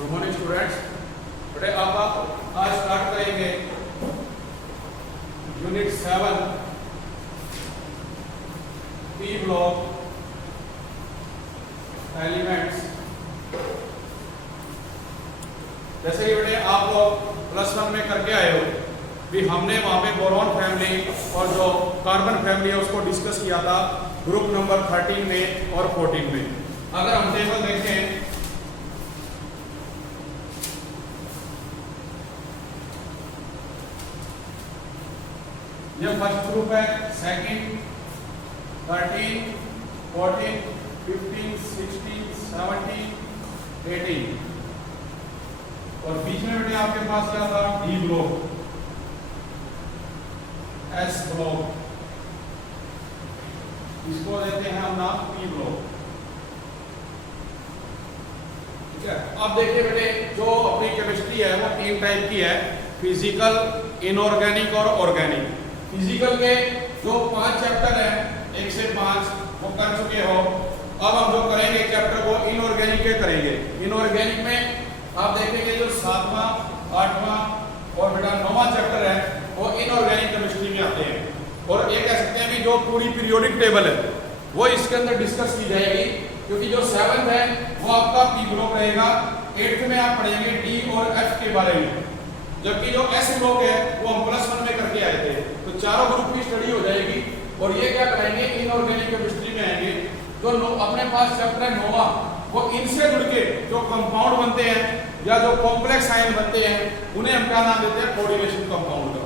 Good morning students. बेटे अब आप आज स्टार्ट करेंगे यूनिट 7 पी ब्लॉक एलिमेंट्स। जैसे कि बेटे आप लोग +1 में करके आए हो भी हमने वहां पे बोरॉन फैमिली और जो कार्बन फैमिली है उसको डिस्कस किया था ग्रुप नंबर 13 में और 14 में। अगर हम टेबल देखें ये फर्स्ट ग्रुप है, सेकंड 13, 14, 15, 16, 17, 18 और बीच में बेटे आपके पास क्या था डी ब्लॉक, एस ब्लॉक, इसको देते हैं हम नाम पी ब्लॉक। ठीक है, अब देखिए बेटे जो अपनी केमिस्ट्री है वो 3 टाइप की है, फिजिकल, इनऑर्गेनिक और ऑर्गेनिक। फिजिकल के जो 5 चैप्टर हैं 1 से 5 वो कर चुके हो। अब हम जो करेंगे चैप्टर वो इनऑर्गेनिक के करेंगे। इनऑर्गेनिक में आप देखेंगे जो 7वां, 8वां और बेटा 9वां चैप्टर है वो इनऑर्गेनिक केमिस्ट्री में आते हैं। और ये कह सकते हैं कि जो पूरी पीरियोडिक टेबल है वो इसके अंदर डिस्कस की जाएगी, क्योंकि जो 7th है वो आपका पी ब्लॉक रहेगा। 8th में आप पढ़ेंगे डी और एफ के बारे में, जबकि जो एस ब्लॉक है वो हम +1 में करके आए थे। तो चारों ग्रुप की स्टडी हो जाएगी और ये क्या करेंगे इनऑर्गेनिक केमिस्ट्री में आएंगे। जो अपने पास चैप्टर है 9वां वो इनसे जुड़ के जो कंपाउंड बनते हैं या जो कॉम्प्लेक्स आयन बनते हैं उन्हें हम क्या नाम देते हैं कोऑर्डिनेशन कंपाउंड का।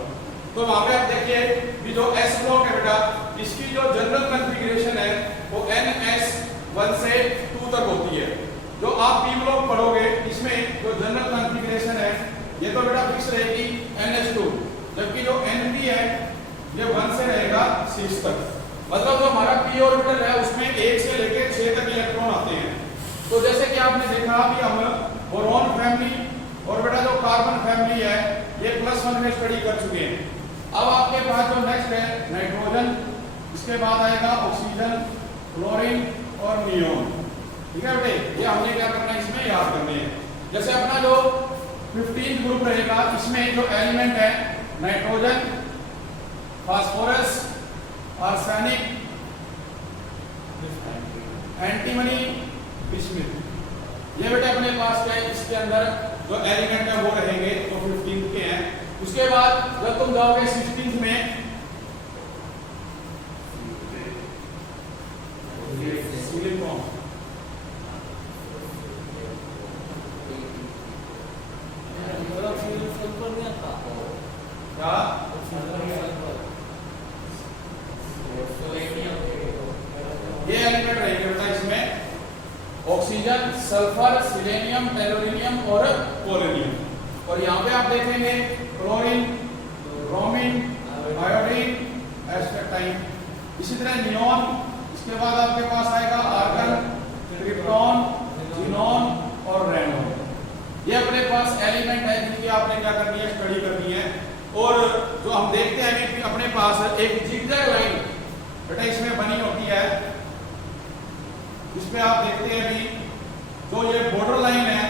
तो वहां पे आप देखिए कि जो एस ब्लॉक है बेटा इसकी जो जनरल कॉन्फ़िगरेशन है वो NS1 से 2 तक होती है। जो आप पी ब्लॉक पढ़ोगे इसमें जो जनरल कॉन्फ़िगरेशन है ये तो बेटा फिक्स रहेगी NH2, जबकि जो NP है ये 1 से रहेगा 6 तक। मतलब जो हमारा p ऑर्बिटल है उसमें 1 से लेकर 6 तक इलेक्ट्रॉन आते हैं। तो जैसे कि आपने देखा कि हम बोरॉन फैमिली और बेटा जो कार्बन फैमिली है ये +1 में स्टडी कर चुके हैं। अब आपके पास जो नेक्स्ट है नाइट्रोजन, इसके बाद आएगा ऑक्सीजन, क्लोरीन और नियोन। ठीक है बेटे, ये हमने क्या करना है इसमें याद करने हैं। जैसे अपना जो 15th ग्रुप रहेगा इसमें जो एलिमेंट है nitrogen, phosphorus, arsenic, antimony, bismuth. ये बेटे अपने पास क्या है इसके अंदर जो एलिमेंट है वो रहेंगे तो 15th के हैं। उसके बाद जब तुम जाओगे 16th में सिलिकॉन, क्या ये एलिमेंट रहेंगे बेटा इसमें ऑक्सीजन, सल्फर, सिलेनियम, टेलोनियम और पोलोनियम। और यहाँ पे आप देखेंगे क्लोरीन, ब्रोमीन, आयोडीन, एस्पेक्टाइन। इसी तरह नियोन, इसके बाद आपके पास आएगा आर्गन, क्रिप्टॉन, जिनॉन और रेनॉन। ये अपने पास एलिमेंट है जिनकी आपने क्या करनी है स्टडी करनी है। और जो हम देखते हैं कि अपने पास एक जिगजैग लाइन बेटा इसमें बनी होती है, इसमें आप देखते हैं भी जो ये बॉर्डर लाइन है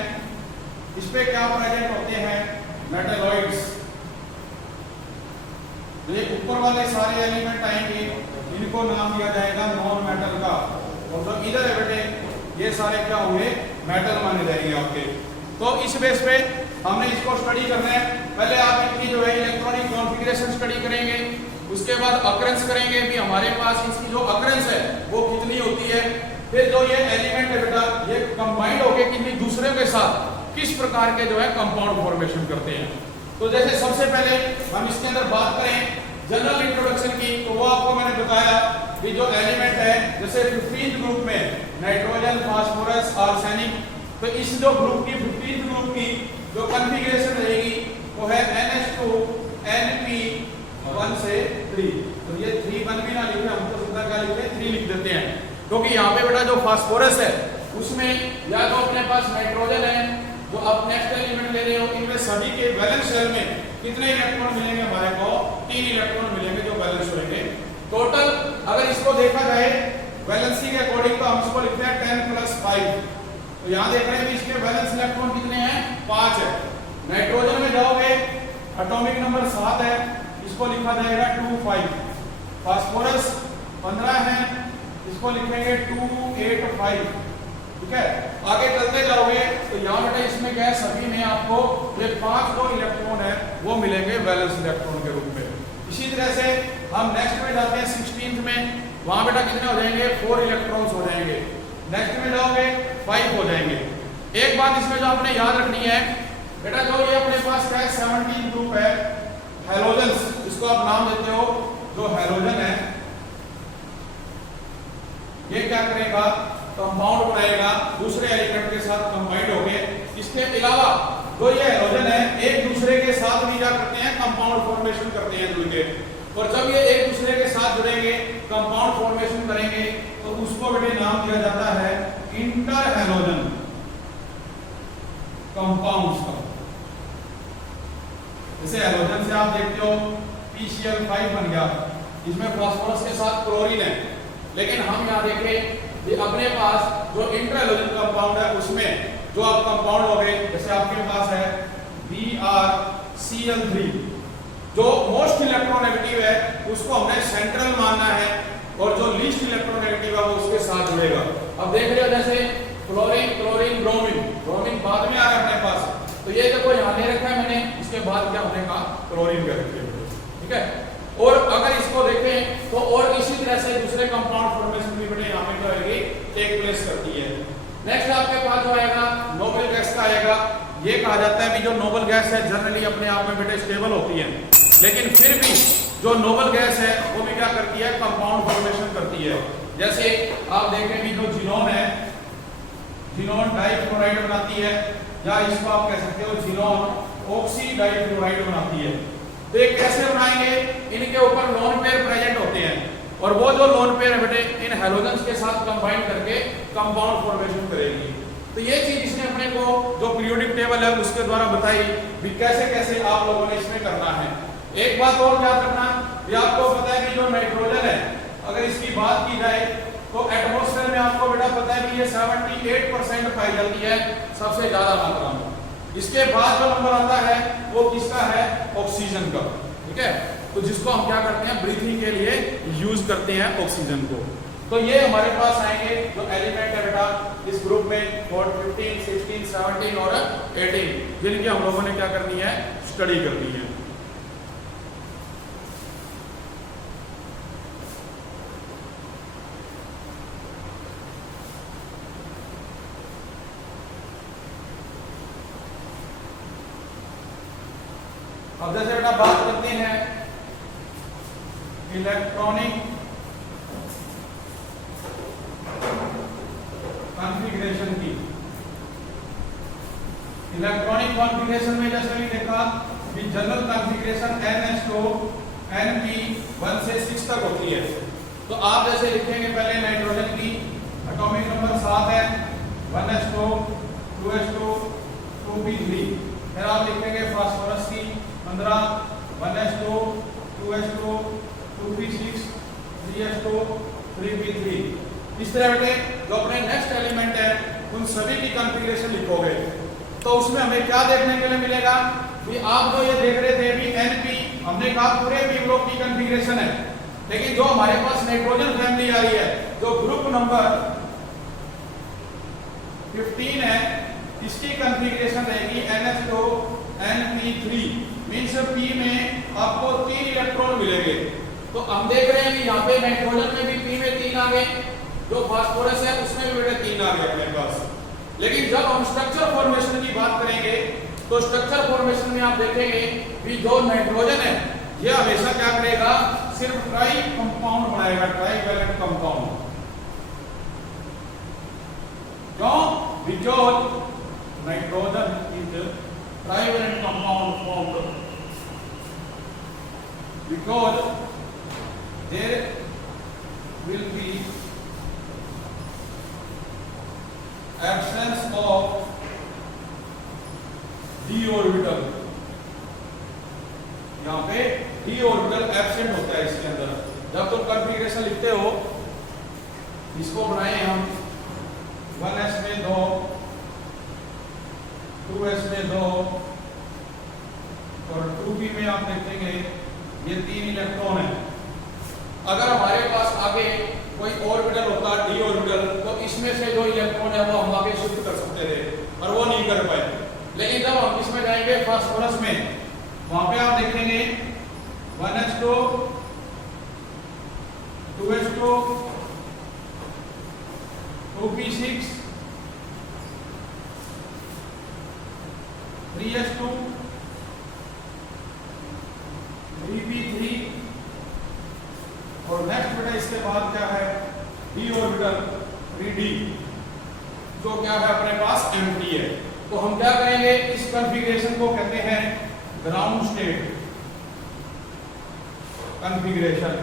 इस पे क्या प्रेजेंट होते हैं मेटलॉइड्स। ये ऊपर वाले सारे एलिमेंट आएंगे इनको नाम दिया जाएगा नॉन मेटल का, और जो इधर है बेटे ये सारे क्या होंगे मेटल माने जाएंगे आपके। तो इस बेस पे हमने इसको स्टडी करना है। पहले आप इनकी जो है इलेक्ट्रॉनिक कॉन्फ़िगरेशन स्टडी करेंगे, उसके बाद अकरेंस करेंगे भी हमारे पास इसकी जो अकरेंस है वो कितनी होती है। फिर जो ये एलिमेंट है बेटा ये कंबाइंड होकर किसी दूसरे के साथ किस प्रकार के जो है कंपाउंड फॉर्मेशन करते हैं। तो जैसे सबसे पहले हम इसके अंदर बात करें जनरल इंट्रोडक्शन की, तो वो आपको मैंने बताया कि जो एलिमेंट है जैसे 15th ग्रुप में नाइट्रोजन, फास्फोरस, आर्सेनिक, तो इस जो ग्रुप की 15th ग्रुप की जो कॉन्फ़िगरेशन रहेगी वो है NH2 NP 1 से 3। तो ये 3 1 भी ना लिखे, हम तो सीधा क्या लिखते हैं 3 लिख देते हैं, क्योंकि यहाँ पे बेटा जो फास्फोरस है उसमें या तो अपने पास नाइट्रोजन है जो आप नेक्स्ट एलिमेंट ले रहे हो, इनमें सभी के वैलेंस शेल में कितने इलेक्ट्रॉन मिलेंगे हमारे को 3 इलेक्ट्रॉन मिलेंगे जो बैलेंस होंगे टोटल। अगर इसको देखा जाए वैलेंसी के अकॉर्डिंग तो हम इसको लिखते हैं 10 + 5। तो यहाँ देख रहे हैं कि इसके वैलेंस इलेक्ट्रॉन कितने हैं 5 है। नाइट्रोजन में जाओगे एटॉमिक नंबर 7 है, इसको लिखा जाएगा 2 5। फास्फोरस 15 है, इसको लिखेंगे 2 8 5। ठीक है, आगे चलते जाओगे तो यहाँ बेटा इसमें क्या है, सभी में आपको ये 5 जो इलेक्ट्रॉन है वो मिलेंगे वैलेंस इलेक्ट्रॉन के रूप में। इसी तरह से हम नेक्स्ट में जाते हैं 16th में, वहां बेटा कितने हो जाएंगे, 4 इलेक्ट्रॉन्स हो जाएंगे। नेक्स्ट में जाओगे 5 हो जाएंगे। एक बात इसमें जो आपने याद रखनी है बेटा, जो ये अपने पास क्या है 17 ग्रुप है हैलोजेंस, इसको आप नाम देते हो जो हैलोजन है, ये क्या करेगा, कंपाउंड बनाएगा दूसरे एलिमेंट के साथ कंबाइंड होके। इसके अलावा जो ये हैलोजन है एक दूसरे के साथ भी क्या करते हैं, कंपाउंड फॉर्मेशन करते हैं जुड़ के। और जब ये एक दूसरे के साथ जुड़ेंगे, कंपाउंड फॉर्मेशन करेंगे, तो उसको बेटे नाम दिया जाता है इंटर हैलोजन कंपाउंड्स का। जैसे हैलोजन से आप देखते हो PCl5 बन गया, इसमें फास्फोरस के साथ क्लोरीन है। लेकिन हम यहाँ देखें अपने पास जो इंटर हैलोजन कंपाउंड है उसमें जो आप कंपाउंड हो गए, जैसे आपके पास है BrCl3, जो मोस्ट इलेक्ट्रोनेगेटिव है उसको हमने सेंट्रल मानना है, और जो लीस्ट इलेक्ट्रोनेगेटिव है वो उसके साथ जुड़ेगा। अब देख रहे हो जैसे क्लोरीन क्लोरीन ब्रोमीन, ब्रोमीन बाद में आ रहा है अपने पास, तो ये देखो यहाँ ले रखा है मैंने, इसके बाद क्या होने का, क्लोरीन का रखिए। ठीक है, और अगर इसको देखें तो और इसी तरह से दूसरे कंपाउंड फॉर्मेशन भी बेटे यहाँ पे क्या होगी, टेक प्लेस करती है। नेक्स्ट आपके पास जो आएगा नोबल गैस का आएगा। ये कहा जाता है कि जो नोबल गैस है जनरली अपने आप में बेटे स्टेबल होती है, लेकिन फिर भी जो नोबल गैस है वो भी क्या करती है, कंपाउंड फॉर्मेशन करती है। जैसे आप देखें कि जो जिनोन है, जिनोन डाइफ्लोराइड बनाती है, या इसको आप कह सकते हो जिनोन ऑक्सी डाइफ्लोराइड बनाती है। तो ये कैसे बनाएंगे, इनके ऊपर लोन पेयर प्रेजेंट होते हैं, और वो जो लोन पेयर है बेटे इन हैलोजेंस के साथ कंबाइन करके कंपाउंड फॉर्मेशन करेगी। तो ये चीज इसने अपने को जो पीरियोडिक टेबल है उसके द्वारा बताई भी कैसे कैसे आप लोगों ने इसमें करना है। एक बात और याद रखना, ये आपको पता है कि जो नाइट्रोजन है अगर इसकी बात की जाए तो एटमॉस्फेयर में आपको बेटा पता है कि ये 78% पाई जाती है सबसे ज्यादा मात्रा में। इसके बाद जो नंबर आता है वो किसका है, ऑक्सीजन का। ठीक है, तो जिसको हम क्या करते हैं, ब्रीथिंग के लिए यूज करते हैं ऑक्सीजन को। तो ये हमारे पास आएंगे जो एलिमेंट है बेटा इस ग्रुप में 15, 16, 17 और 18, जिनकी हम लोगों ने क्या करनी है, स्टडी करनी है। अब जैसे बेटा बात करते हैं इलेक्ट्रॉनिक कॉन्फ़िगरेशन की। इलेक्ट्रॉनिक कॉन्फ़िगरेशन में जैसे भी देखा कि जनरल कॉन्फ़िगरेशन NH2 NP 1 से 6 तक होती है। तो आप जैसे लिखेंगे पहले नाइट्रोजन की एटॉमिक नंबर 7 है, 1s2 2s2 2p3। फिर आप लिखेंगे फास्फोरस की 15, 1s2 2s2 2p6 3s2 3p3। इस तरह बेटे जो अपने नेक्स्ट एलिमेंट है उन सभी की कॉन्फ़िगरेशन लिखोगे तो उसमें हमें क्या देखने के लिए मिलेगा कि आप जो ये देख रहे थे भी NP, हमने कहा पूरे पी ग्रुप की कॉन्फ़िगरेशन है, लेकिन जो हमारे पास नाइट्रोजन फैमिली आ रही है जो ग्रुप नंबर 15 है, इसकी कॉन्फ़िगरेशन रहेगी NH2 NP3, मींस P में आपको 3 इलेक्ट्रॉन मिलेंगे। तो हम देख रहे हैं कि यहाँ पे नाइट्रोजन में भी P में 3 आ गए, जो फास्फोरस है उसमें भी बेटे 3 आ गए अपने पास। लेकिन जब हम स्ट्रक्चर फॉर्मेशन की बात करेंगे तो स्ट्रक्चर फॉर्मेशन में आप देखेंगे कि जो नाइट्रोजन है ये हमेशा क्या करेगा, सिर्फ ट्राई कंपाउंड बनाएगा, ट्राईवैलेंट कंपाउंड। क्यों? Because nitrogen is trivalent compound formed because there will be absence of d orbital। यहाँ पे d orbital एब्सेंट होता है इसके अंदर। जब तुम कॉन्फ़िगरेशन लिखते हो, इसको बनाए हम 1s में 2 2s में 2 और 2p में आप देखेंगे ये 3 इलेक्ट्रॉन है। अगर हमारे पास आगे कोई ऑर्बिटल होता d ऑर्बिटल तो इसमें से जो इलेक्ट्रॉन है वो हम आगे शिफ्ट कर सकते थे, पर वो नहीं कर पाए। लेकिन जब हम इसमें जाएंगे फास्फोरस में, वहां पे आप देखेंगे 1s2 2s2 2p6 3s2 3p3 और नेक्स्ट बेटा इसके बाद क्या है d ऑर्बिटल 3d, जो क्या है अपने पास एम्प्टी है। तो हम क्या करेंगे, इस कॉन्फ़िगरेशन को कहते हैं ग्राउंड स्टेट कॉन्फ़िगरेशन।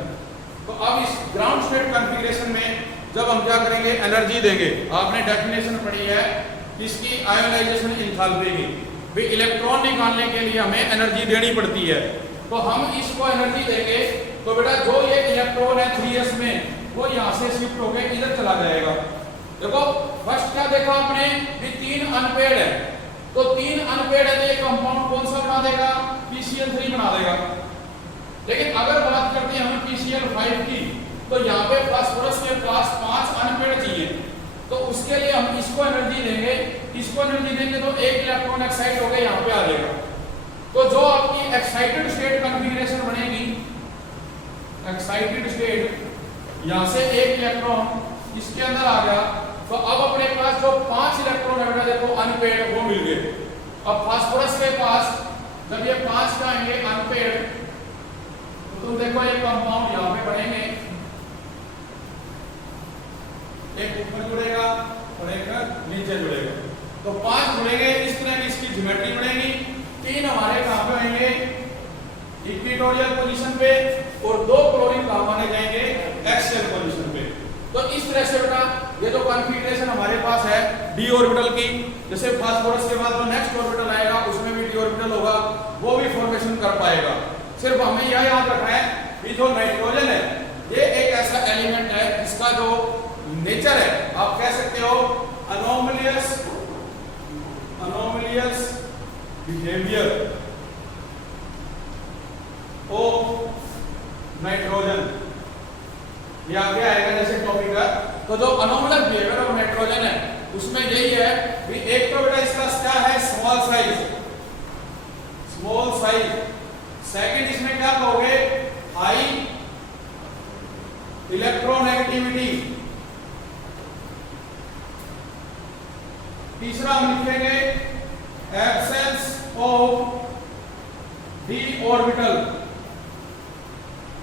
तो अब इस ग्राउंड स्टेट कॉन्फ़िगरेशन में जब हम क्या करेंगे, एनर्जी देंगे। आपने डेफिनेशन पढ़ी है इसकी आयोनाइजेशन एंथैल्पी की, भी इलेक्ट्रॉन निकालने के लिए हमें एनर्जी देनी पड़ती है। तो हम इसको एनर्जी देंगे तो बेटा जो ये इलेक्ट्रॉन है 3s में वो यहाँ से शिफ्ट होकर इधर चला जाएगा। देखो फर्स्ट क्या देखा आपने, भी 3 अनपेड है, तो 3 अनपेड है तो ये कंपाउंड कौन सा बना देगा, PCl3 बना देगा। लेकिन अगर बात करते हैं हमें PCl5 की, तो यहाँ पे फास्फोरस के पास 5 अनपेड चाहिए, तो उसके लिए हम इसको एनर्जी देंगे। इसको एनर्जी देंगे तो एक इलेक्ट्रॉन एक्साइट होकर यहाँ पे आ जाएगा। तो जो आपकी एक्साइटेड स्टेट कॉन्फ़िगरेशन बनेगी, एक्साइटेड स्टेट, यहाँ से एक इलेक्ट्रॉन इसके अंदर आ गया, तो अब अपने पास जो 5 इलेक्ट्रॉन है बेटा देखो अनपेड वो मिल गए। अब फास्फोरस के पास जब ये 5 का आएंगे अनपेड, तो तुम देखो ये कंपाउंड यहाँ पे बनेंगे, एक ऊपर जुड़ेगा और एक नीचे जुड़ेगा। तो 5 जुड़ेंगे, इस तरह की इसकी ज्योमेट्री बनेगी। 3 हमारे कहां पे आएंगे, इक्वेटोरियल पोजीशन पे, और 2 क्लोरीन कहां माने जाएंगे, एक्सियल पोजीशन पे। तो इस तरह से बेटा ये जो कॉन्फ़िगरेशन हमारे पास है d ऑर्बिटल की, जैसे फास्फोरस के बाद जो नेक्स्ट ऑर्बिटल आएगा उसमें भी d ऑर्बिटल होगा, वो भी फॉर्मेशन कर पाएगा। सिर्फ हमें यह याद रखना है कि जो नाइट्रोजन है ये एक ऐसा एलिमेंट है जिसका जो नेचर है आप कह सकते हो अनोमलियस बिहेवियर ऑफ नाइट्रोजन, ये आगे आएगा जैसे टॉपिक है। तो जो अनोमलस बिहेवियर ऑफ नाइट्रोजन है उसमें यही है कि एक तो बेटा इसका क्या है, स्मॉल साइज। सेकंड इसमें क्या कहोगे, हाई इलेक्ट्रोनेगेटिविटी। तीसरा हम लिखेंगे एब्सेंस ऑफ d ऑर्बिटल,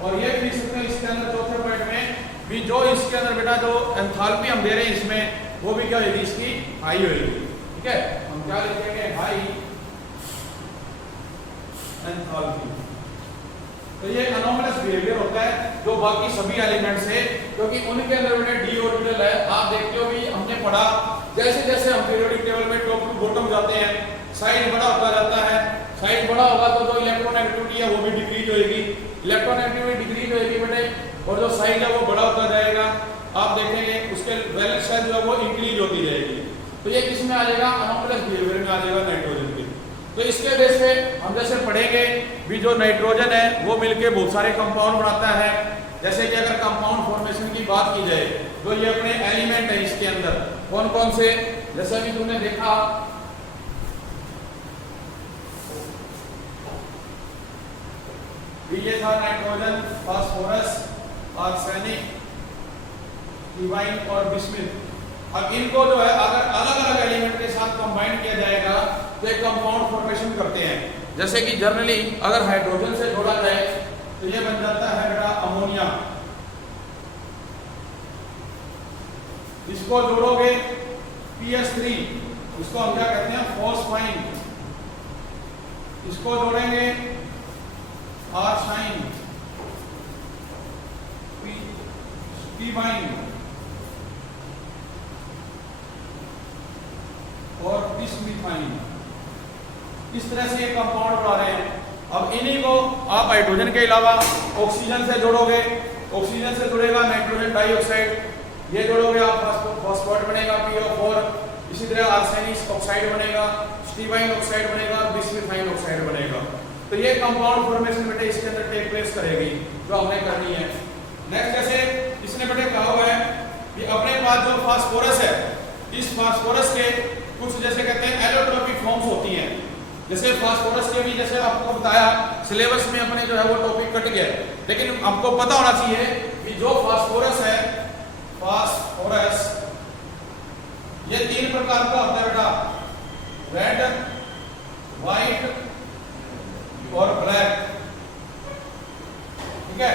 और ये भी सकते हैं इसके अंदर चौथे पॉइंट में भी जो इसके अंदर बेटा जो एंथैल्पी हम दे रहे हैं इसमें वो भी क्या होगी, इसकी हाई होगी। ठीक है, हम क्या लिखेंगे, हाई एंथैल्पी। तो ये अनोमलस बिहेवियर होता है जो बाकी सभी एलिमेंट्स है, क्योंकि उनके अंदर बेटा d ऑर्बिटल है। आप देखते हो भी हमने पढ़ा जैसे जैसे हम पीरियोडिक टेबल में टॉप टू बॉटम जाते हैं साइज बड़ा होता जाता है। साइज बड़ा होगा तो जो इलेक्ट्रोनेगेटिविटी है वो भी डिक्रीज होगी, इलेक्ट्रोनेगेटिविटी डिक्रीज होगी बेटे, और जो साइज है वो बड़ा होता जाएगा। आप देखेंगे उसके वैलेंस साइज जो है वो इंक्रीज होती जाएगी। तो ये किसमें आ जाएगा, अनोमलस बिहेवियर में आ जाएगा नाइट्रोजन के। तो इसके बेस पे हम जैसे पढ़ेंगे भी जो नाइट्रोजन है वो मिलके बहुत सारे कंपाउंड बनाता है। जैसे कि अगर कंपाउंड फॉर्मेशन की बात की जाए तो ये अपने एलिमेंट है इसके अंदर कौन कौन से, जैसे कि तुमने देखा ये था नाइट्रोजन, फास्फोरस, आर्सेनिक, इवाइन और बिस्मिथ। अब इनको जो है अगर अलग अलग एलिमेंट के साथ कंबाइन किया जाएगा तो एक कंपाउंड फॉर्मेशन करते हैं। जैसे कि जनरली अगर हाइड्रोजन से जोड़ा जाए तो ये बन जाता है बेटा अमोनिया। इसको जोड़ोगे PS3, इसको हम क्या कहते हैं, फॉस्फाइन। इसको जोड़ेंगे आर्साइन, पीबाइन और बिस्मिथाइन। इस तरह से ये कंपाउंड बना रहे हैं। अब इन्हीं को आप हाइड्रोजन के अलावा ऑक्सीजन से जोड़ोगे, ऑक्सीजन से जुड़ेगा नाइट्रोजन डाइऑक्साइड, ये जोड़ोगे आप फॉस्फेट बनेगा PO4, इसी तरह आर्सेनिक ऑक्साइड बनेगा, स्टीवाइन ऑक्साइड बनेगा, बिस्मिथाइन ऑक्साइड बनेगा। तो ये कंपाउंड फॉर्मेशन बेटे इसके अंदर टेक प्लेस करेगी जो हमने करनी है। नेक्स्ट जैसे इसने बेटे कहा हुआ है कि अपने पास जो फास्फोरस है, इस फास्फोरस के कुछ जैसे कहते हैं एलोट्रोपिक फॉर्म्स होती हैं। जैसे फास्फोरस के भी जैसे आपको बताया सिलेबस में अपने जो है वो टॉपिक कट गया, लेकिन आपको पता होना चाहिए कि जो फास्फोरस है, फास्फोरस ये 3 प्रकार का होता है बेटा, रेड, व्हाइट और ब्लैक। ठीक है,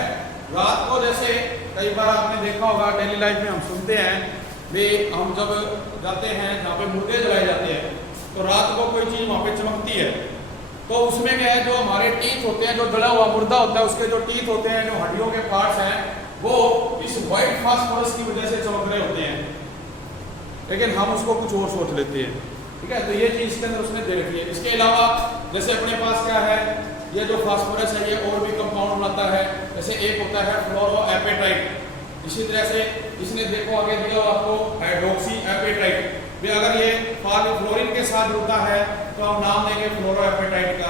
रात को जैसे कई बार आपने देखा होगा डेली लाइफ में हम सुनते हैं वे हम जब जाते हैं जहाँ पे मुर्गे जलाए जाते हैं तो रात को कोई चीज वहां पे चमकती है, तो उसमें क्या है जो हमारे टीथ होते हैं, जो जला हुआ मुर्दा होता है उसके जो टीथ होते हैं, जो हड्डियों के पार्ट्स हैं, वो इस व्हाइट फास्फोरस की वजह से चमक रहे होते हैं, लेकिन हम उसको कुछ और सोच लेते हैं। ठीक है, तो ये चीज इसके अंदर उसने दे रखी है। इसके अलावा जैसे अपने पास क्या है, ये जो फास्फोरस है ये और भी कंपाउंड बनाता है। जैसे एक होता है फ्लोरोएपेटाइट, इसी तरह से इसने देखो आगे दिया आपको हाइड्रोक्सी एपेटाइट। अगर ये फ्लोरीन के साथ जुड़ता है तो हम नाम देंगे फ्लोरोएपेटाइट का,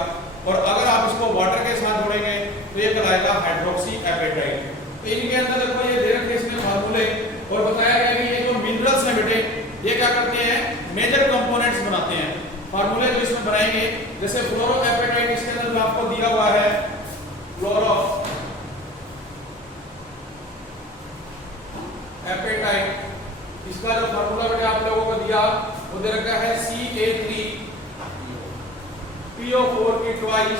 और अगर आप इसको वाटर के साथ जोड़ेंगे तो ये कहलाएगा हाइड्रोक्सी एपेटाइट। तो इनके अंदर देखो ये दे रखे इसमें फार्मूले, और बताया गया कि ये जो मिनरल्स हैं बेटे ये क्या करते हैं, मेजर कंपोनेंट्स बनाते हैं। फार्मूले जो इसमें बनाएंगे जैसे फ्लोरोएपेटाइट, इसके अंदर आपको दिया हुआ है फ्लोरोएपेटाइट, इसका जो फार्मूला बेटे आप लोगों को दिया वो दे रखा है Ca3PO4 की ट्वाइस,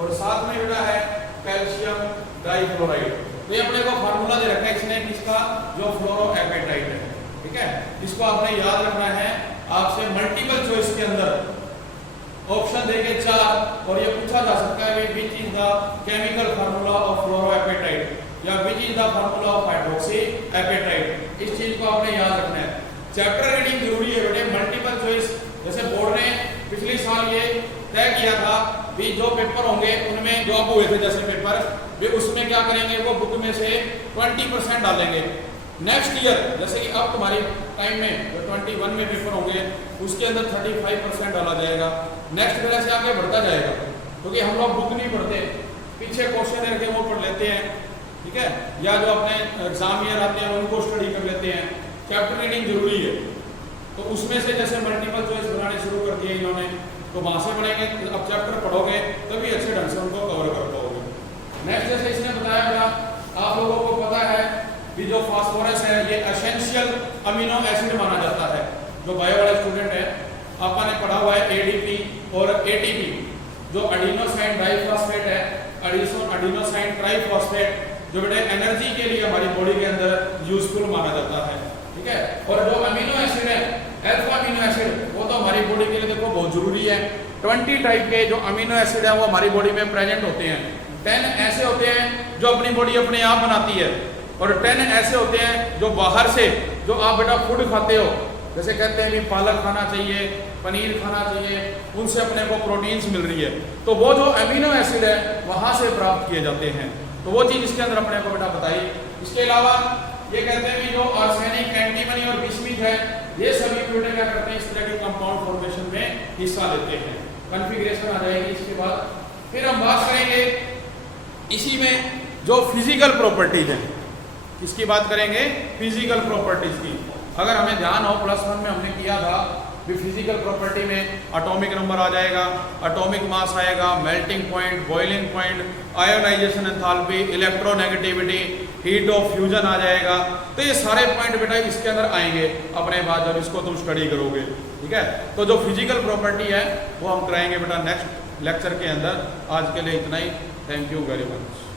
और साथ में बेटा है कैल्शियम डाइफ्लोराइड। तो ये अपने को फार्मूला दे रखा है इसने किसका, जो फ्लोरोएपेटाइट है। ठीक है, इसको आपने याद रखना है। आपसे मल्टीपल चॉइस के अंदर ऑप्शन देके 4, और ये पूछा जा सकता है which is the chemical formula of fluoroapatite या which is the formula of hydroxyapatite. इस चीज को आपने याद रखना है। चैप्टर रीडिंग जरूरी है बेटे, मल्टीपल चॉइस। जैसे बोर्ड ने पिछले साल ये तय किया था भी जो पेपर होंगे उनमें जो अब हुए थे जैसे पेपर, वे उसमें क्या करेंगे, वो बुक में से 20% डालेंगे। नेक्स्ट ईयर जैसे कि अब तुम्हारे टाइम में जो 21 में पेपर होंगे उसके अंदर 35% डाला जाएगा। नेक्स्ट ईयर से आगे बढ़ता जाएगा, क्योंकि हम लोग बुक नहीं पढ़ते, पीछे क्वेश्चन रखे वो पढ़ लेते हैं। ठीक है, या जो अपने एग्जाम ईयर आते हैं उनको स्टडी कर लेते हैं। चैप्टर रीडिंग जरूरी है, तो उसमें से जैसे मल्टीपल चॉइस बनाने शुरू कर दिए इन्होंने, तो वहां से बनाएंगे। अब चैप्टर पढ़ोगे तभी अच्छे ढंग से उनको कवर कर पाओगे। नेक्स्ट जैसे इसने बताया बेटा, आप लोगों को पता है कि जो फास्फोरस है ये एसेंशियल अमीनो एसिड माना जाता है। जो बायो वाले स्टूडेंट है आपने पढ़ा हुआ है एडीपी और एटीपी, जो एडिनोसाइन डाइफॉस्फेट है, एडिनोसाइन ट्राइफॉस्फेट, जो बेटे एनर्जी के लिए हमारी बॉडी के अंदर यूजफुल माना जाता है। ठीक है, और जो अमीनो एसिड है अल्फा अमीनो एसिड, वो तो हमारी बॉडी के लिए देखो बहुत जरूरी है। 20 टाइप के जो अमीनो एसिड है वो हमारी बॉडी में प्रेजेंट होते हैं। 10 ऐसे होते हैं जो अपनी बॉडी अपने आप बनाती है, और 10 ऐसे होते हैं जो बाहर से, जो आप बेटा फूड खाते हो, जैसे कहते हैं कि पालक खाना चाहिए, पनीर खाना चाहिए, उनसे अपने को प्रोटीन्स मिल रही है, तो वो जो अमीनो एसिड है वहां से प्राप्त किए जाते हैं। तो वो चीज इसके अंदर अपने को बेटा बताई। इसके अलावा ये कहते हैं कि जो आर्सेनिक, एंटीमनी और बिस्मिथ है, ये सभी बेटे क्या करते हैं, इस तरह के कंपाउंड फॉर्मेशन में हिस्सा लेते हैं। कॉन्फ़िगरेशन आ जाएगी। इसके बाद फिर हम बात करेंगे इसी में जो फिजिकल प्रॉपर्टीज हैं, इसकी बात करेंगे फिजिकल प्रॉपर्टीज की। अगर हमें ध्यान हो +1 में हमने किया था भी फिजिकल प्रॉपर्टी में एटॉमिक नंबर आ जाएगा, एटॉमिक मास आएगा, melting point, boiling point, ionization enthalpy, electronegativity, heat of fusion आ जाएगा। तो ये सारे पॉइंट बेटा इसके अंदर आएंगे अपने बाद जब इसको तुम स्टडी करोगे। ठीक है, तो जो फिजिकल प्रॉपर्टी है वो हम कराएंगे बेटा नेक्स्ट लेक्चर के अंदर। आज के लिए इतना ही। Thank you very much.